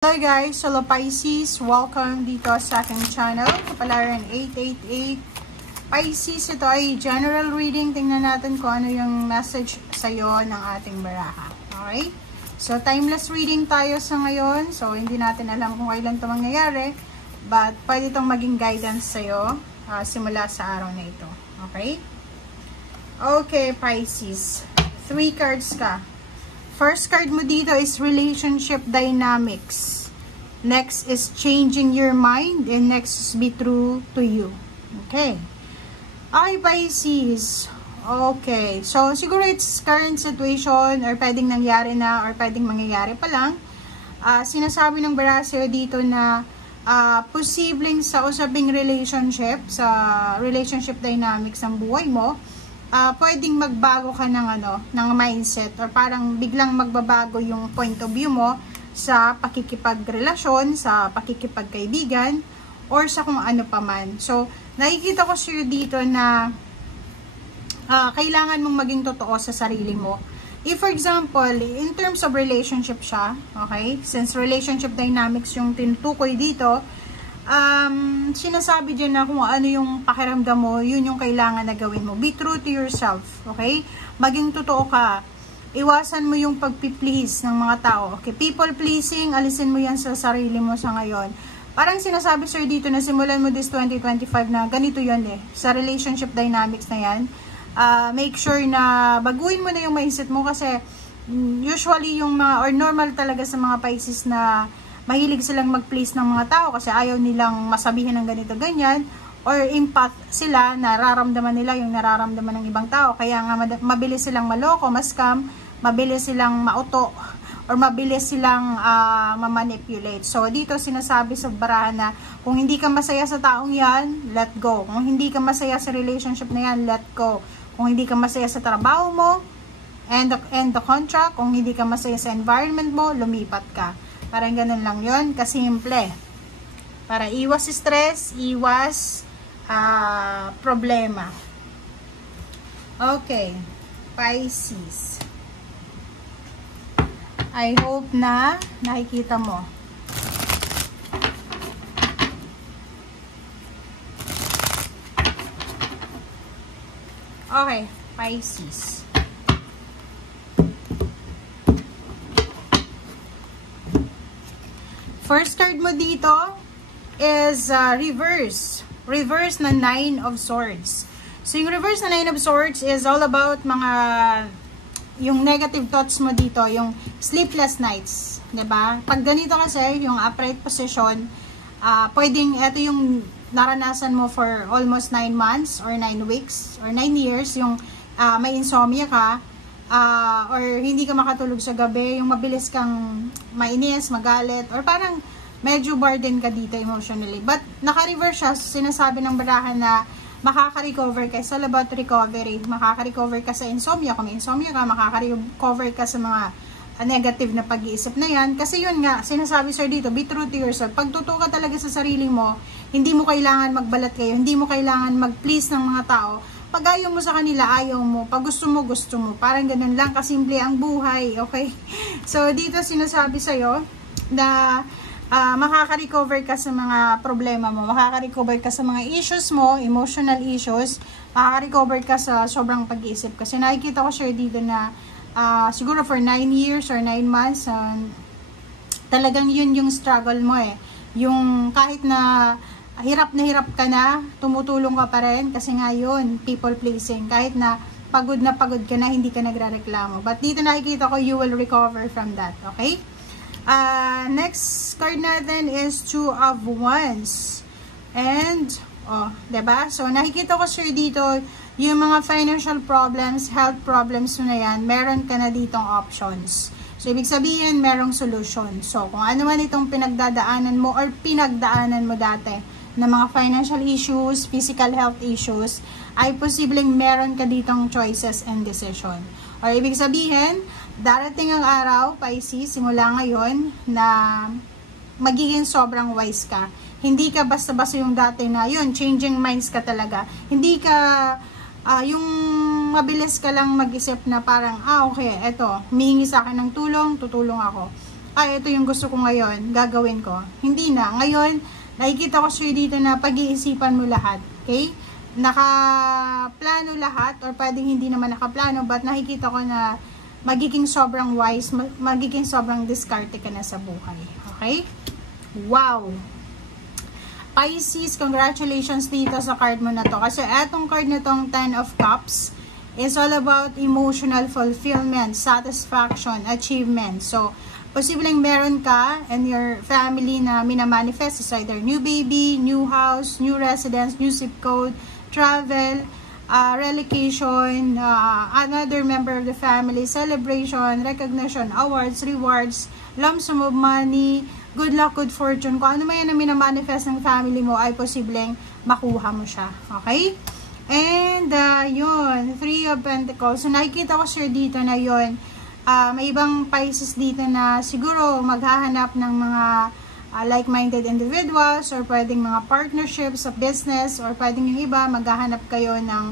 Hello guys, hello Pisces, welcome dito sa aking channel, Kapalaran 888. Pisces, ito ay general reading. Tingnan natin kung ano yung message sa'yo ng ating baraha. Okay? So, timeless reading tayo sa ngayon. So, hindi natin alam kung kailan ito mangyayari, but pwede itong maging guidance sa'yo simula sa araw na ito. Okay? Okay, Pisces. 3 cards ka. First card mo dito is relationship dynamics. Next is changing your mind. And next is be true to you. Okay. Ay, Pisces. Okay. So, siguro it's current situation or pwedeng nangyari na or pwedeng mangyayari pa lang. Sinasabi ng Barasio dito na posibleng sa usaping relationship, sa relationship dynamics ng buhay mo, pwedeng magbago ka ng mindset or parang biglang magbabago yung point of view mo sa pakikipagrelasyon, sa pakikipagkaibigan, or sa kung ano pa man. So, nakikita ko sa'yo dito na kailangan mong maging totoo sa sarili mo. If for example, in terms of relationship siya, okay, since relationship dynamics yung tinutukoy dito, sinasabi dyan na kung ano yung pakiramdam mo, yun yung kailangan na gawin mo. Be true to yourself, okay? Maging totoo ka. Iwasan mo yung pagpi-please ng mga tao. Okay, people pleasing, alisin mo yan sa sarili mo sa ngayon. Parang sinasabi sir dito na simulan mo this 2025 na ganito yun sa relationship dynamics na yan. Make sure na baguhin mo na yung mindset mo kasi usually yung mga, or normal talaga sa mga Pisces na mahilig silang mag-please ng mga tao kasi ayaw nilang masabihin ng ganito ganyan, or empath sila, nararamdaman nila yung nararamdaman ng ibang tao, kaya nga mabilis silang maloko, ma-scam, mabilis silang mauto, or mabilis silang ma-manipulate. So dito sinasabi sa barahan na kung hindi ka masaya sa taong yan, let go. Kung hindi ka masaya sa relationship na yan, let go. Kung hindi ka masaya sa trabaho mo, end the contract. Kung hindi ka masaya sa environment mo, lumipat ka. Parang ganun lang yun, kasimple. Para iwas stress, iwas problema. Okay, Pisces. I hope na nakikita mo. Okay, Pisces. First card mo dito is reverse. Reverse na 9 of Swords. So, yung reverse na 9 of Swords is all about yung negative thoughts mo dito, yung sleepless nights. Diba? Pag ganito kasi, yung upright position, pwedeng, ito yung naranasan mo for almost 9 months or 9 weeks or 9 years, yung may insomnia ka, or hindi ka makatulog sa gabi, yung mabilis kang mainis, magalit, or parang medyo burden ka dito emotionally. But naka-reverse siya, sinasabi ng barahan na makaka-recover ka. It's all about recovery. Makaka-recover ka sa insomnia. Kung may insomnia ka, makaka-recover ka sa mga negative na pag-iisip na yan. Kasi yun nga, sinasabi sir dito, be true to yourself. Pag totoo ka talaga sa sarili mo, hindi mo kailangan magbalat kayo, hindi mo kailangan mag-please ng mga tao. Pag ayaw mo sa kanila, ayaw mo. Pag gusto mo, gusto mo. Parang ganun lang, kasimple ang buhay. Okay? So, dito sinasabi sa'yo na makaka-recover ka sa mga problema mo. Makaka-recover ka sa mga issues mo, emotional issues. Makaka-recover ka sa sobrang pag-iisip. Kasi nakikita ko sure dito na siguro for 9 years or 9 months, talagang yun yung struggle mo Yung kahit na hirap ka na, tumutulong ka pa rin kasi nga yun, people pleasing. Kahit na pagod ka na, hindi ka nagrereklamo. But dito nakikita ko, you will recover from that. Okay? Next card natin is 2 of Wands. And, diba? So, nakikita ko sir dito, yung mga financial problems, health problems na yan, meron ka na ditong options. So, ibig sabihin, merong solution. So, kung ano man itong pinagdadaanan mo or pinagdaanan mo dati na mga financial issues, physical health issues, ay posibleng meron ka ditong choices and decision. Or ibig sabihin, darating ang araw, Pisces, simula ngayon, na magiging sobrang wise ka. Hindi ka basta-basta yung dati na, yun, changing minds ka talaga. Hindi ka, yung mabilis ka lang mag-isip na parang, okay, eto, humihingi sa akin ng tulong, tutulong ako. ito yung gusto ko ngayon, gagawin ko. Hindi na. Ngayon, nakikita ko sa'yo dito na pag-iisipan mo lahat. Okay? Nakaplano lahat, or pwedeng hindi naman nakaplano, but nakikita ko na magiging sobrang wise, magiging sobrang diskarte ka na sa buhay. Okay? Wow! Pisces, congratulations dito sa card mo na to. Kasi etong card na tong 10 of Cups is all about emotional fulfillment, satisfaction, achievement. So, posibleng meron ka and your family na minamanifest is either new baby, new house, new residence, new zip code, travel, relocation, another member of the family, celebration, recognition, awards, rewards, lump sum of money, good luck, good fortune. Kung ano man yan na minamanifest ng family mo ay posibleng makuha mo siya. Okay? And, yun, 3 of Pentacles. So, nakikita ko sir dito na yun. May ibang Pisces dito na siguro maghahanap ng mga like-minded individuals or pwedeng mga partnerships sa business or pwedeng yung iba maghahanap kayo ng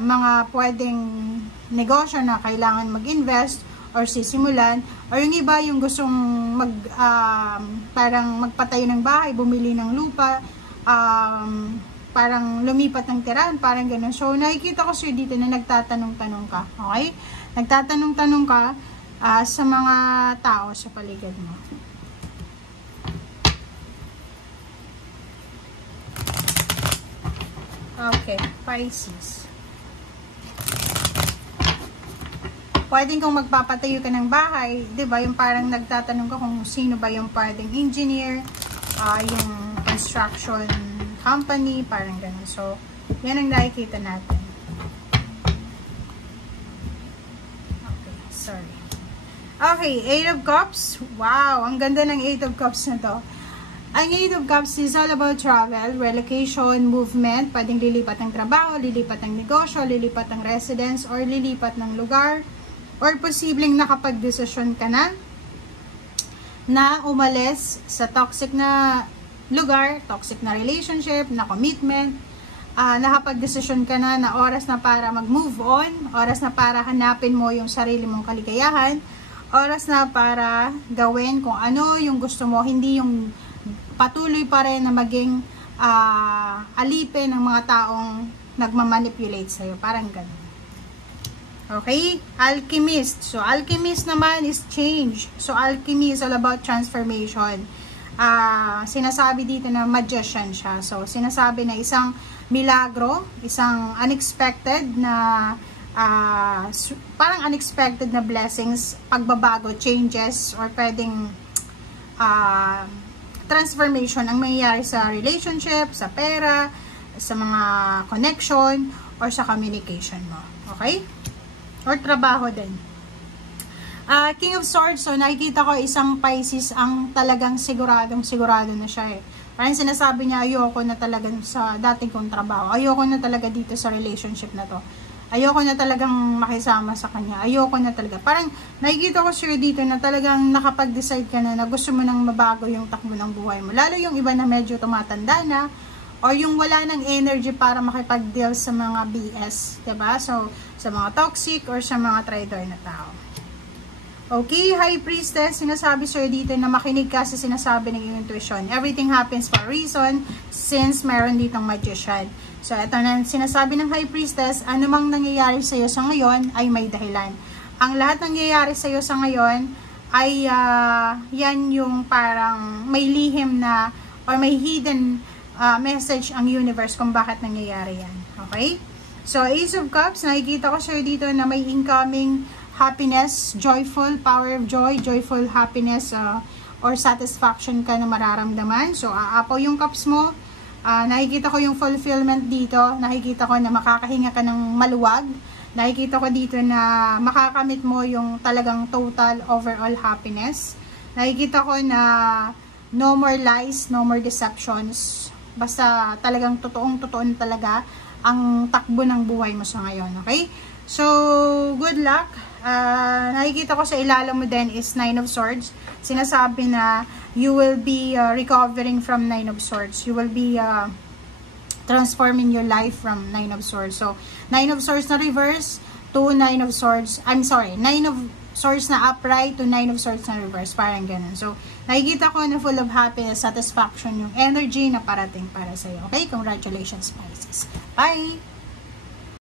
mga pwedeng negosyo na kailangan mag-invest or sisimulan, or yung iba yung gustong parang magpatayo ng bahay, bumili ng lupa, parang lumipat ng tirahan, parang gano'n. So, nakikita ko sir dito na nagtatanong-tanong ka, okay? Nagtatanong-tanong ka sa mga tao sa paligid mo. Okay, Pisces. Pwedeng kung magpapatayo ka ng bahay, di ba, yung parang nagtatanong ka kung sino ba yung pwedeng engineer, yung construction company, parang ganun. So, yan ang nakikita natin. Okay, sorry. Okay, 8 of Cups. Wow, ang ganda ng 8 of Cups na to. Ang 8 of Cups is all about travel, relocation, movement, pwedeng lilipat ng trabaho, lilipat ng negosyo, lilipat ng residence, or lilipat ng lugar, or posibleng nakapag-desisyon ka na umalis sa toxic na lugar, toxic na relationship, na commitment, nakapag-desisyon ka na oras na para mag-move on, oras na para hanapin mo yung sarili mong kaligayahan, oras na para gawin kung ano yung gusto mo, hindi yung patuloy pa rin na maging alipin ng mga taong nagmamanipulate sa'yo. Parang ganun. Okay? Alchemist. So, alchemist naman is change. So, alchemy is all about transformation. Sinasabi dito na magician siya. So, sinasabi na isang milagro, isang unexpected na parang unexpected na blessings, pagbabago, changes, or pwedeng transformation ang mangyayari sa relationship, sa pera, sa mga connection, or sa communication mo. Okay? Or trabaho din. King of Swords, so nakikita ko isang Pisces ang talagang sigurado na siya eh. Parang sinasabi niya, ayoko na talaga sa dating kong trabaho. Ayoko na talaga dito sa relationship na to. Ayoko na talagang makisama sa kanya. Ayoko na talaga. Parang nakikita ko sure dito na talagang nakapag-decide ka na gusto mo nang mabago yung takbo ng buhay mo. Lalo yung iba na medyo tumatanda na, or yung wala ng energy para makipag-deal sa mga BS. Diba? So, sa mga toxic or sa mga traitor na tao. Okay, High Priestess, sinasabi sa'yo dito na makinig ka sa sinasabi ng iyong intuition. Everything happens for a reason since mayroon ditong magician. So, ito na sinasabi ng High Priestess, anumang nangyayari sa'yo sa ngayon ay may dahilan. Ang lahat nangyayari sa'yo sa ngayon ay yan yung parang may lihim na or may hidden message ang universe kung bakit nangyayari yan. Okay? So, Ace of Cups, nakikita ko sa'yo dito na may incoming happiness, joyful, power of joy, joyful happiness, or satisfaction ka na mararamdaman. So, aapaw yung cups mo. Nakikita ko yung fulfillment dito. Nakikita ko na makakahinga ka ng maluwag. Nakikita ko dito na makakamit mo yung talagang total overall happiness. Nakikita ko na no more lies, no more deceptions. Basta talagang totoong-totoo talaga ang takbo ng buhay mo sa ngayon. Okay? So, good luck. Nakikita ko sa ilalim mo din is 9 of Swords. Sinasabi na you will be recovering from 9 of Swords. You will be transforming your life from 9 of Swords. So, 9 of Swords na reverse to 9 of Swords. I'm sorry, 9 of Swords na upright to 9 of Swords na reverse. Parang ganun. So, nakikita ko na full of happiness, satisfaction yung energy na parating para sa'yo. Okay? Congratulations, Pisces. Bye!